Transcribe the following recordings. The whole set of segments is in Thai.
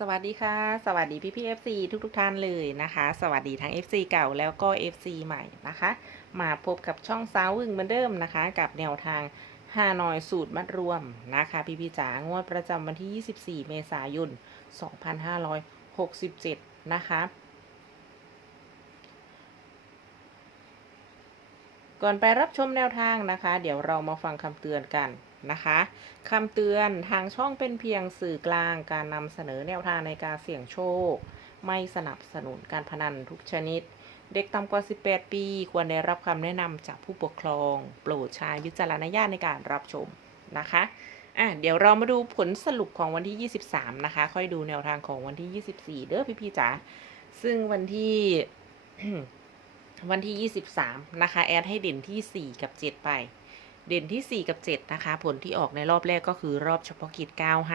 สวัสดีค่ะ สวัสดีพี่พี่ FC ทุกทุกท่านเลยนะคะ สวัสดีทั้ง FC เก่าแล้วก็ FC ใหม่นะคะ มาพบกับช่องสาวอึ่งเหมือนเดิมนะคะ กับแนวทางฮานอยสูตรมัดรวมนะคะ พี่พี่จ๋างวดประจำวันที่ 24 เมษายน 2567 นะคะก่อนไปรับชมแนวทางนะคะ เดี๋ยวเรามาฟังคำเตือนกัน นะคะคำเตือนทางช่องเป็นเพียงสื่อกลางการนำเสนอแนวทางในการเสี่ยงโชค ไม่สนับสนุนการพนันทุกชนิด เด็กต่ำกว่า 18 ปี ควรได้รับคำแนะนำจากผู้ปกครอง โปรดใช้วิจารณญาณในการรับชมนะคะอะเดี๋ยวเรามาดูผลสรุปของวันที่ 23 นะคะ ค่อยดูแนวทางของวันที่ 24 เด้อพี่ๆจ๋าซึ่งวันที่วันที่ 23 นะคะ แอดให้เด่นที่ 4 กับ 7 ไป เด่นที่ 4 กับ 7 นะคะ ผลที่ออกในรอบแรกก็คือรอบเฉพาะกิจ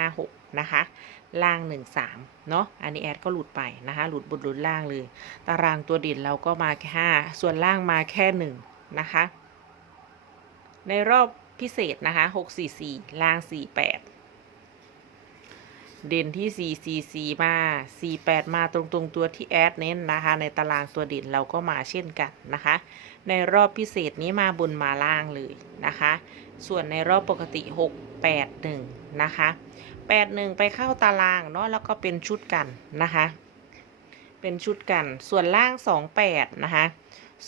956 นะคะ ล่าง 1 3 เนาะอันนี้แอดก็หลุดไปนะคะ หลุดบนหลุดล่างเลย ตารางตัวเด่นเราก็มาแค่ 5 ส่วนล่างมาแค่ 1 นะคะ ในรอบพิเศษนะคะ 644 ล่าง 48 เด่นที่ 4 4 4 มา 48 มาตรงๆตัวที่แอดเน้นนะคะ ในตารางตัวเด่นเราก็มาเช่นกันนะคะ ในรอบพิเศษนี้มาบนมาล่างเลยนะคะ ส่วนในรอบปกติ 6 8 1 นะคะ 8 1 ไปเข้าตารางเนาะแล้วก็เป็นชุดกันนะคะ เป็นชุดกันส่วนล่าง 2 8 นะคะ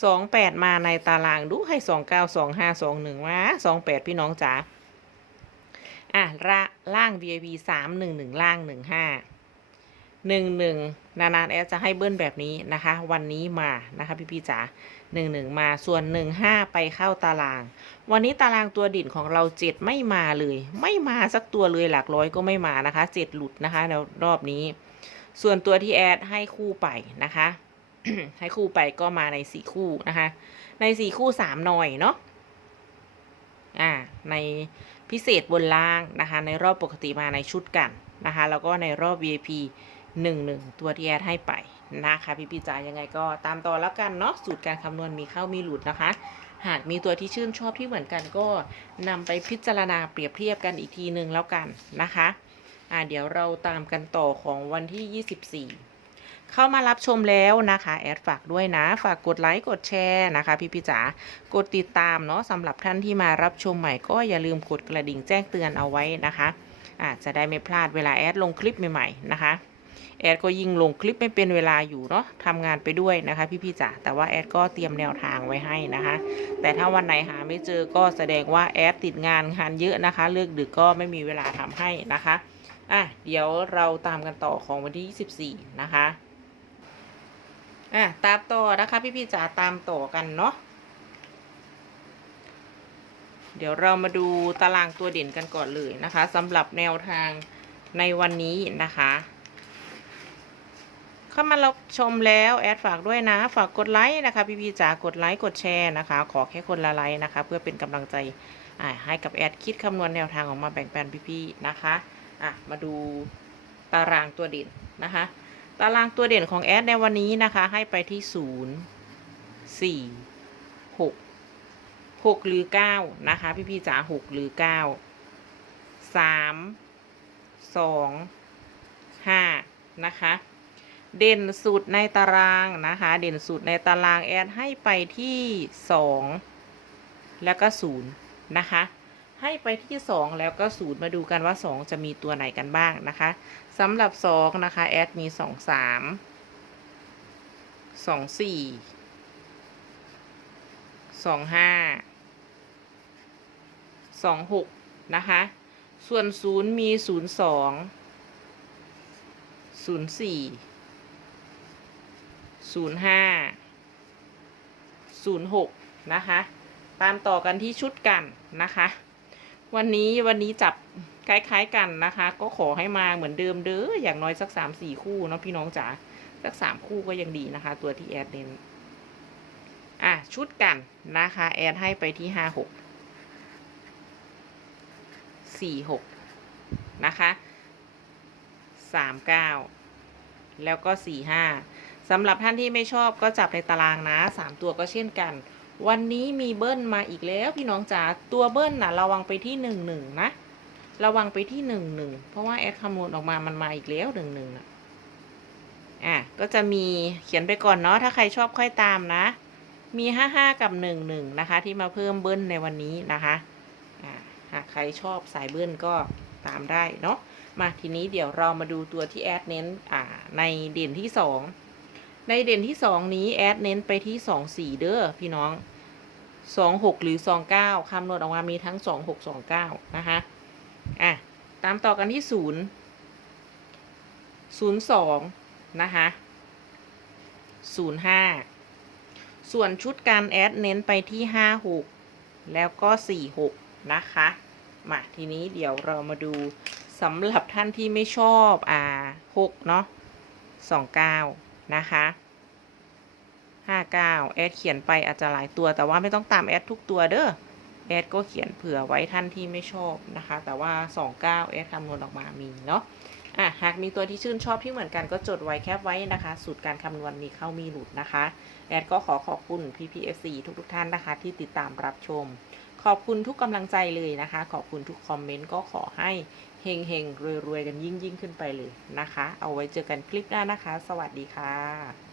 2 8 มาในตารางดูให้ 2 9 2 5 2 1มา2 8 พี่น้องจ๋า อะละล่าง VIP 3 1 1ล่าง1 5 1 1นานๆแอดจะให้เบิ้ลแบบนี้นะคะ วันนี้มานะคะพี่พี่จ๋า1 1มาส่วน1 5ไปเข้าตาราง วันนี้ตารางตัวดิ่นของเรา7ไม่มาเลย ไม่มาสักตัวเลยหลักร้อยก็ไม่มานะคะ7หลุดนะคะในรอบนี้ ส่วนตัวที่แอดให้คู่ไปนะคะ ให้คู่ไปก็มาใน4คู่นะคะ ใน4คู่3หน่อยเนาะ อ่าในพิเศษบนล่างนะคะ ในรอบปกติมาในชุดกันนะคะ แล้วก็ในรอบ VIP 1 1 ตัวที่แอดให้ไปนะคะพี่พี่จ๋ายังไงก็ตามต่อแล้วกันเนาะสูตรการคำนวณมีเข้ามีหลุดนะคะ หากมีตัวที่ชื่นชอบที่เหมือนกันก็นำไปพิจารณาเปรียบเทียบกันอีกทีหนึ่งแล้วกันนะคะอ่าเดี๋ยวเราตามกันต่อของวันที่ 24 เข้ามารับชมแล้วนะคะแอดฝากด้วยนะ ฝากกดไลค์กดแชร์นะคะพี่พี่จ๋ากดติดตามเนาะสำหรับท่านที่มารับชมใหม่ก็อย่าลืมกดกระดิ่งแจ้งเตือนเอาไว้นะคะอาจจะได้ไม่พลาดเวลาแอดลงคลิปใหม่ๆนะคะแอดก็ยิ่งลงคลิปไม่เป็นเวลาอยู่เนาะทำงานไปด้วยนะคะพี่พี่ๆจ๋าแต่ว่าแอดก็เตรียมแนวทางไว้ให้นะคะ แต่ถ้าวันไหนหาไม่เจอก็แสดงว่าแอดติดงานงานเยอะนะคะ เลิกดึกก็ไม่มีเวลาทำให้นะคะอะเดี๋ยวเราตามกันต่อของวันที่ 24 นะคะ อะตามต่อนะคะพี่พี่ๆจ๋าตามต่อกันเนาะเดี๋ยวเรามาดูตารางตัวเด่นกันก่อนเลยนะคะสำหรับแนวทางในวันนี้นะคะ เข้ามารับชมแล้วแอดฝากด้วยนะ ฝากกดไลค์นะคะ พี่พี่จ๋ากดไลค์กดแชร์นะคะ ขอแค่คนละไลค์นะคะ เพื่อเป็นกำลังใจให้กับแอดคิดคำนวณแนวทางออกมาแบ่งปันพี่ๆนะคะอะมาดูตารางตัวเด่นนะคะ ตารางตัวเด่นของแอดในวันนี้นะคะ ให้ไปที่ศูนย์สี่หกหกหรือเก้านะคะ พี่พี่จ๋าหกหรือเก้าสามสองห้านะคะ เด่นสุดในตารางนะคะ เด่นสุดในตารางแอดให้ไปที่สองแล้วก็ศูนย์นะคะ ให้ไปที่สองแล้วก็ศูนย์มาดูกันว่าสองจะมีตัวไหนกันบ้างนะคะสำหรับสองนะคะ แอดมีสองสามสองสี่สองห้าสองหกนะคะ ส่วนศูนย์มีศูนย์สองศูนย์สี่ศูนย์ห้าศูนย์หกนะคะ ตามต่อกันที่ชุดกันนะคะ วันนี้วันนี้จับคล้ายๆกันนะคะ ก็ขอให้มาเหมือนเดิมเด้ออย่างน้อยสักสามสี่คู่เนาะพี่น้องจ๋าสักสามคู่ก็ยังดีนะคะ ตัวที่แอดเน้นอะชุดกันนะคะ แอดให้ไปที่ห้าหกสี่หกนะคะสามเก้าแล้วก็สี่ห้าสำหรับท่านที่ไม่ชอบก็จับในตารางนะสามตัวก็เช่นกัน วันนี้มีเบิ้ลมาอีกแล้วพี่น้องจ๋าตัวเบิ้ลน่ะระวังไปที่หนึ่งหนึ่งนะ ระวังไปที่หนึ่งหนึ่งเพราะว่าแอดคำนวณออกมามันมาอีกแล้วหนึ่งหนึ่งอะอะก็จะมีเขียนไปก่อนเนาะถ้าใครชอบค่อยตามนะ มีห้าห้ากับหนึ่งหนึ่งนะคะ ที่มาเพิ่มเบิ้ลในวันนี้นะคะอ่าหากใครชอบสายเบิ้ลก็ตามได้เนาะมาทีนี้เดี๋ยวเรามาดูตัวที่แอดเน้นอ่าในเด่นที่สอง ในเด่นที่สองนี้แอดเน้นไปที่สองสี่เด้อพี่น้องสองหกหรือสองเก้าคำนวณออกมามีทั้งสองหกสองเก้านะคะอะตามต่อกันที่ศูนย์ศูนย์สองนะคะศูนย์ห้าส่วนชุดการแอดเน้นไปที่5 6แล้วก็4 6นะคะมาทีนี้เดี๋ยวเรามาดูสำหรับท่านที่ไม่ชอบอ่า6เนาะ29 นะคะ59แอดเขียนไปอาจจะหลายตัวแต่ว่าไม่ต้องตามแอดทุกตัวเด้อแอดก็เขียนเผื่อไว้ท่านที่ไม่ชอบนะคะ แต่ว่า 29แอดคำนวณออกมามีเนาะอะหากมีตัวที่ชื่นชอบที่เหมือนกันก็จดไว้แคปไว้นะคะ สูตรการคำนวณมีเข้ามีหลุดนะคะ แอดก็ขอขอบคุณ PPFC ทุกๆท่านนะคะ ที่ติดตามรับชม ขอบคุณทุกกำลังใจเลยนะคะ ขอบคุณทุกคอมเมนต์ก็ขอให้เฮงเฮงๆรวยๆกันยิ่งยิ่งๆขึ้นไปเลยนะคะ เอาไว้เจอกันคลิปหน้านะคะ สวัสดีค่ะ